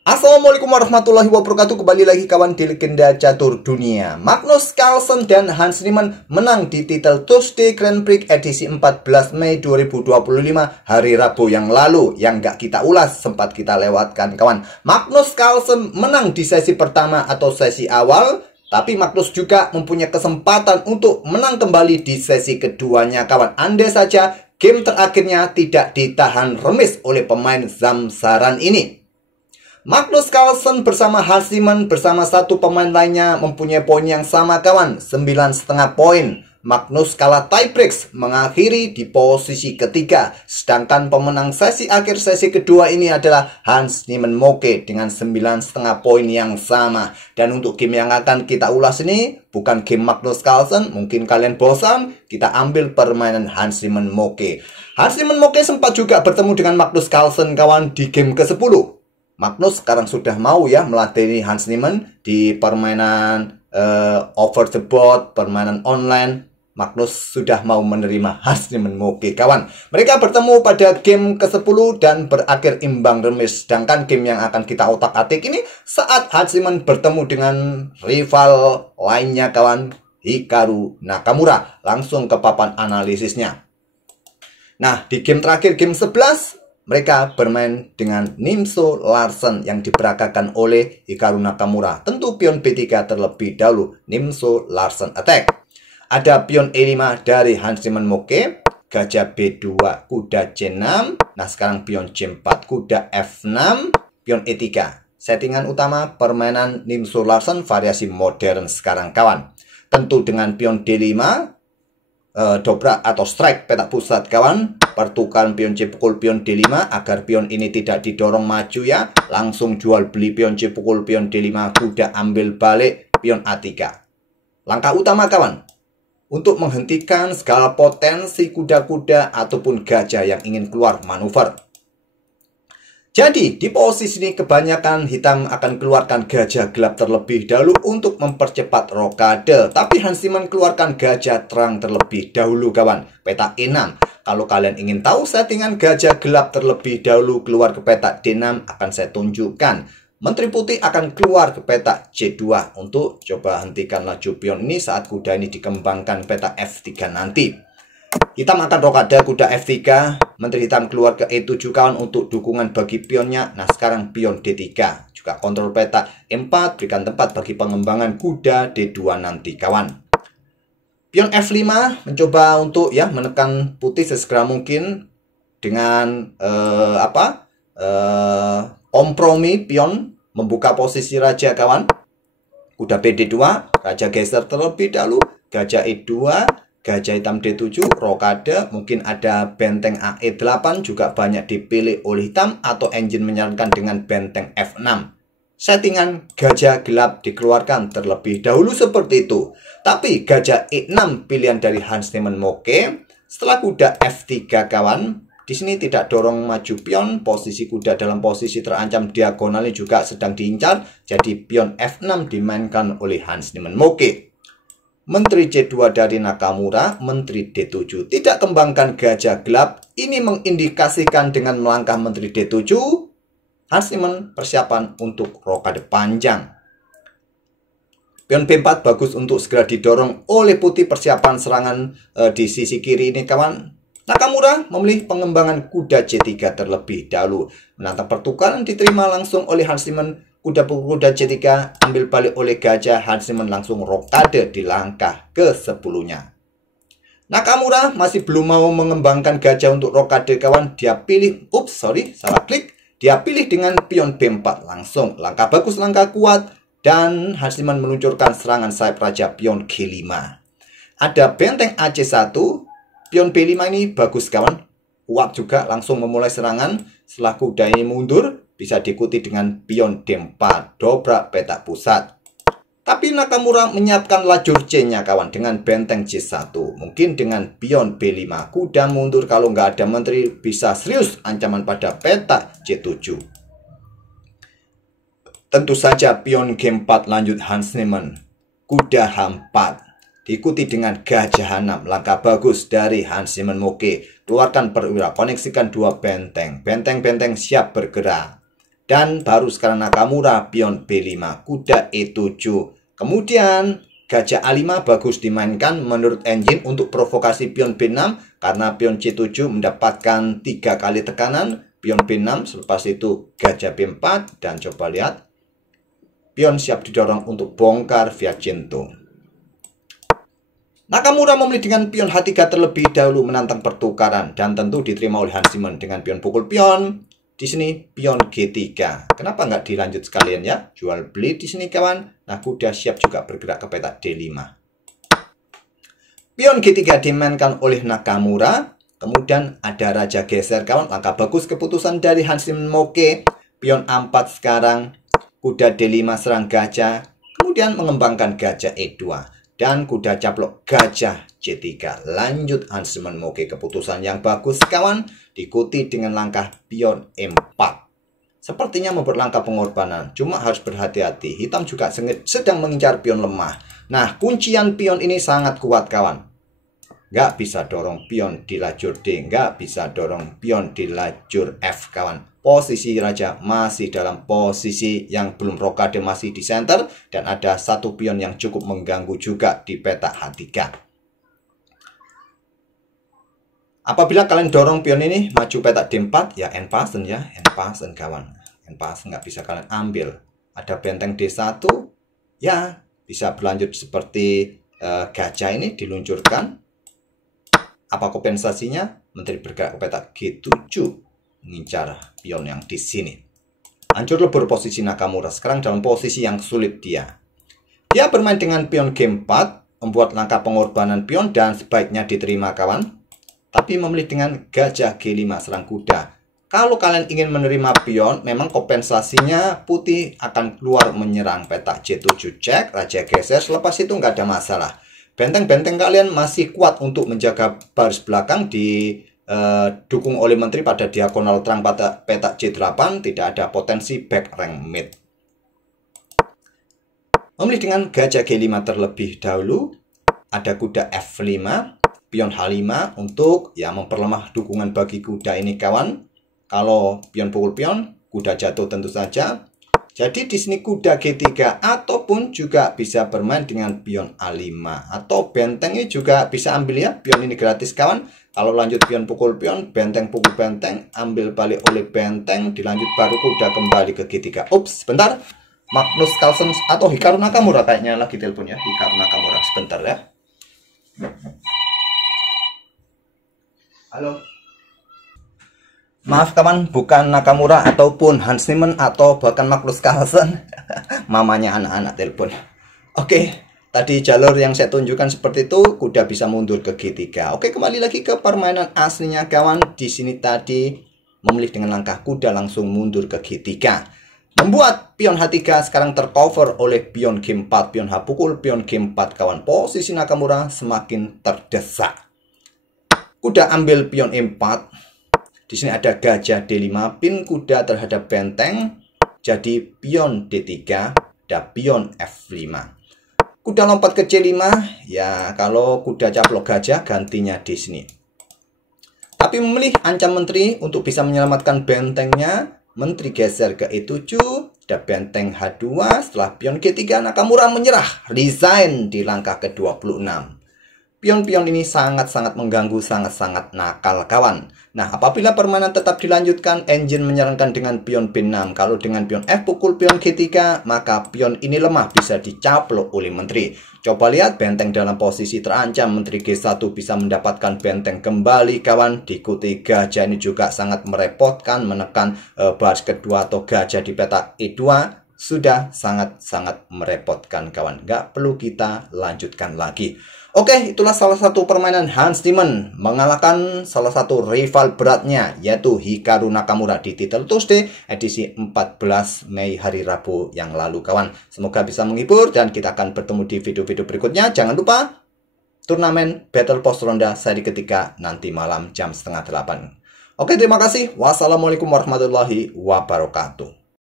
Assalamualaikum warahmatullahi wabarakatuh. Kembali lagi kawan di Legenda Catur Dunia. Magnus Carlsen dan Hans Niemann menang di titel Tuesday Grand Prix edisi 14 Mei 2025 hari Rabu yang lalu. Yang gak kita ulas, sempat kita lewatkan kawan. Magnus Carlsen menang di sesi pertama atau sesi awal, tapi Magnus juga mempunyai kesempatan untuk menang kembali di sesi keduanya kawan. Andai saja game terakhirnya tidak ditahan remis oleh pemain Zamsaran ini. Magnus Carlsen bersama Hans Niemann bersama satu pemain lainnya mempunyai poin yang sama kawan, 9,5 poin. Magnus kalah tiebreak mengakhiri di posisi ketiga. Sedangkan pemenang sesi akhir sesi kedua ini adalah Hans Niemann Moke dengan 9,5 poin yang sama. Dan untuk game yang akan kita ulas ini bukan game Magnus Carlsen, mungkin kalian bosan, kita ambil permainan Hans Niemann Moke. Hans Niemann Moke sempat juga bertemu dengan Magnus Carlsen kawan di game ke-10. Magnus sekarang sudah mau ya melatih Hans Niemann di permainan over the board, permainan online. Magnus sudah mau menerima Hans Niemann Moke kawan. Mereka bertemu pada game ke-10 dan berakhir imbang remis. Sedangkan game yang akan kita otak-atik ini saat Hans Niemann bertemu dengan rival lainnya kawan, Hikaru Nakamura. Langsung ke papan analisisnya. Nah, di game terakhir, game 11, mereka bermain dengan Nimzo Larsen yang diperagakan oleh Hikaru Nakamura. Tentu pion B3 terlebih dahulu, Nimzo Larsen attack. Ada pion E5 dari Hans Niemann Moke, gajah B2, kuda C6. Nah, sekarang pion C4, kuda F6, pion E3. Settingan utama permainan Nimzo Larsen variasi modern sekarang kawan. Tentu dengan pion D5, dobrak atau strike petak pusat kawan. Pertukaran pion C pukul pion D5 agar pion ini tidak didorong maju ya. Langsung jual beli pion C pukul pion D5, kuda ambil balik pion A3. Langkah utama kawan untuk menghentikan segala potensi kuda-kuda ataupun gajah yang ingin keluar manuver. Jadi di posisi ini kebanyakan hitam akan keluarkan gajah gelap terlebih dahulu untuk mempercepat rokade. Tapi Hans Niemann keluarkan gajah terang terlebih dahulu kawan, peta E6. Kalau kalian ingin tahu settingan gajah gelap terlebih dahulu keluar ke peta D6 akan saya tunjukkan. Menteri putih akan keluar ke peta C2 untuk coba hentikan laju pion ini saat kuda ini dikembangkan peta F3 nanti. Hitam akan rokade kuda F3, menteri hitam keluar ke E7 kawan untuk dukungan bagi pionnya. Nah, sekarang pion D3 juga kontrol peta E4, berikan tempat bagi pengembangan kuda D2 nanti kawan. Pion F5 mencoba untuk ya menekan putih sesegera mungkin dengan kompromi pion membuka posisi raja kawan. Kuda PD2, raja geser terlebih dahulu, gajah E2, gajah hitam D7, rokade, mungkin ada benteng AE8 juga banyak dipilih oleh hitam atau engine menyarankan dengan benteng F6. Settingan gajah gelap dikeluarkan terlebih dahulu seperti itu. Tapi gajah E6 pilihan dari Hans Niemann Moke. Setelah kuda F3 kawan, di sini tidak dorong maju pion, posisi kuda dalam posisi terancam diagonalnya juga sedang diincar. Jadi pion F6 dimainkan oleh Hans Niemann Moke. Menteri C2 dari Nakamura, menteri D7 tidak kembangkan gajah gelap. Ini mengindikasikan dengan melangkah menteri D7, Hans Niemann persiapan untuk rokade panjang. Pion B4 bagus untuk segera didorong oleh putih persiapan serangan di sisi kiri ini kawan. Nakamura memilih pengembangan kuda C3 terlebih dahulu. Menantang pertukaran diterima langsung oleh Hans Niemann. Kuda C3 ambil balik oleh gajah. Hans Niemann langsung rokade di langkah ke-10-nya. Nakamura masih belum mau mengembangkan gajah untuk rokade kawan. Dia pilih, salah klik. Dia pilih dengan pion B4 langsung. Langkah bagus, langkah kuat. Dan Hans Niemann meluncurkan serangan sayap raja pion G5. Ada benteng AC1. Pion B5 ini bagus kawan. Kuat juga langsung memulai serangan. Setelah kuda ini mundur, bisa diikuti dengan pion D4. Dobrak petak pusat. Tapi Nakamura menyiapkan lajur C-nya kawan dengan benteng C1. Mungkin dengan pion B5. Kuda mundur kalau nggak ada menteri bisa serius ancaman pada peta C7. Tentu saja pion G4 lanjut Hans Niemann. Kuda H4. Diikuti dengan gajah H6. Langkah bagus dari Hans Niemann Moke. Keluarkan perwira. Koneksikan dua benteng. Benteng-benteng siap bergerak. Dan baru sekarang Nakamura pion B5, kuda E7. Kemudian gajah A5 bagus dimainkan menurut engine untuk provokasi pion B6 karena pion C7 mendapatkan 3 kali tekanan, pion B6, selepas itu gajah B4 dan coba lihat pion siap didorong untuk bongkar Fianchetto. Nakamura memilih dengan pion H3 terlebih dahulu menantang pertukaran dan tentu diterima oleh Hans Niemann dengan pion pukul pion. Di sini pion G3. Kenapa nggak dilanjut sekalian ya? Jual beli di sini kawan. Nah, kuda siap juga bergerak ke petak D5. Pion G3 dimainkan oleh Nakamura. Kemudian ada raja geser kawan. Langkah bagus keputusan dari Hans Niemann Moke. Pion A4 sekarang. Kuda D5 serang gajah. Kemudian mengembangkan gajah E2. Dan kuda caplok gajah C3. Lanjut Hans Niemann Moke, keputusan yang bagus kawan. Diikuti dengan langkah pion E4. Sepertinya membuat langkah pengorbanan. Cuma harus berhati-hati. Hitam juga sedang mengincar pion lemah. Nah, kuncian pion ini sangat kuat kawan. Nggak bisa dorong pion di lajur D. Nggak bisa dorong pion di lajur F kawan. Posisi raja masih dalam posisi yang belum rokade, masih di center. Dan ada satu pion yang cukup mengganggu juga di petak H3. Apabila kalian dorong pion ini maju petak D4, ya N-pasen ya. N-pasen kawan. N-pasen nggak bisa kalian ambil. Ada benteng D1, ya bisa berlanjut seperti gajah ini diluncurkan. Apa kompensasinya? Menteri bergerak ke petak G7. Mengincar pion yang di sini. Hancur lebur posisi Nakamura. Sekarang dalam posisi yang sulit dia. Dia bermain dengan pion G4. Membuat langkah pengorbanan pion dan sebaiknya diterima kawan. Tapi memilih dengan gajah G5 serang kuda. Kalau kalian ingin menerima pion, memang kompensasinya putih akan keluar menyerang petak J7 cek, raja geser, selepas itu nggak ada masalah. Benteng-benteng kalian masih kuat untuk menjaga baris belakang didukung oleh menteri pada diagonal terang pada petak J8, tidak ada potensi back rank mid. Memilih dengan gajah G5 terlebih dahulu, ada kuda F5, pion H5 untuk ya memperlemah dukungan bagi kuda ini kawan. Kalau pion pukul pion, kuda jatuh tentu saja. Jadi di sini kuda G3 ataupun juga bisa bermain dengan pion A5 atau bentengnya juga bisa ambil ya. Pion ini gratis kawan. Kalau lanjut pion pukul pion, benteng pukul benteng, ambil balik oleh benteng, dilanjut baru kuda kembali ke G3. Ups, sebentar. Magnus Carlsen atau Hikaru Nakamura kayaknya lagi telepon ya. Hikaru Nakamura, sebentar ya. Halo. Maaf kawan, bukan Nakamura ataupun Hans Niemann atau bahkan Magnus Carlsen. Mamanya anak-anak telepon. Oke, tadi jalur yang saya tunjukkan seperti itu, kuda bisa mundur ke G3. Oke, kembali lagi ke permainan aslinya kawan. Di sini tadi memilih dengan langkah kuda langsung mundur ke G3. Membuat pion H3 sekarang tercover oleh pion G4, pion H pukul, pion G4 kawan. Posisi Nakamura semakin terdesak. Kuda ambil pion E4. Di sini ada gajah D5, pin kuda terhadap benteng. Jadi pion D3 dan pion F5. Kuda lompat ke C5. Ya, kalau kuda caplok gajah gantinya di sini. Tapi memilih ancam menteri untuk bisa menyelamatkan bentengnya. Menteri geser ke E7 dan benteng H2. Setelah pion G3, Nakamura menyerah, resign di langkah ke-26. Pion-pion ini sangat-sangat mengganggu, sangat-sangat nakal kawan. Nah, apabila permainan tetap dilanjutkan, engine menyarankan dengan pion B6. Kalau dengan pion F pukul pion G3, maka pion ini lemah, bisa dicaplok oleh menteri. Coba lihat, benteng dalam posisi terancam, menteri G1 bisa mendapatkan benteng kembali kawan. Diikuti gajah ini juga sangat merepotkan, menekan baris kedua atau gajah di petak E2. Sudah sangat-sangat merepotkan kawan. Nggak perlu kita lanjutkan lagi. Oke, itulah salah satu permainan Hans Niemann mengalahkan salah satu rival beratnya, yaitu Hikaru Nakamura di Title Tuesday edisi 14 Mei hari Rabu yang lalu kawan. Semoga bisa menghibur dan kita akan bertemu di video-video berikutnya. Jangan lupa turnamen Battle Post Ronda seri ketiga nanti malam jam 7:30. Oke, terima kasih. Wassalamualaikum warahmatullahi wabarakatuh.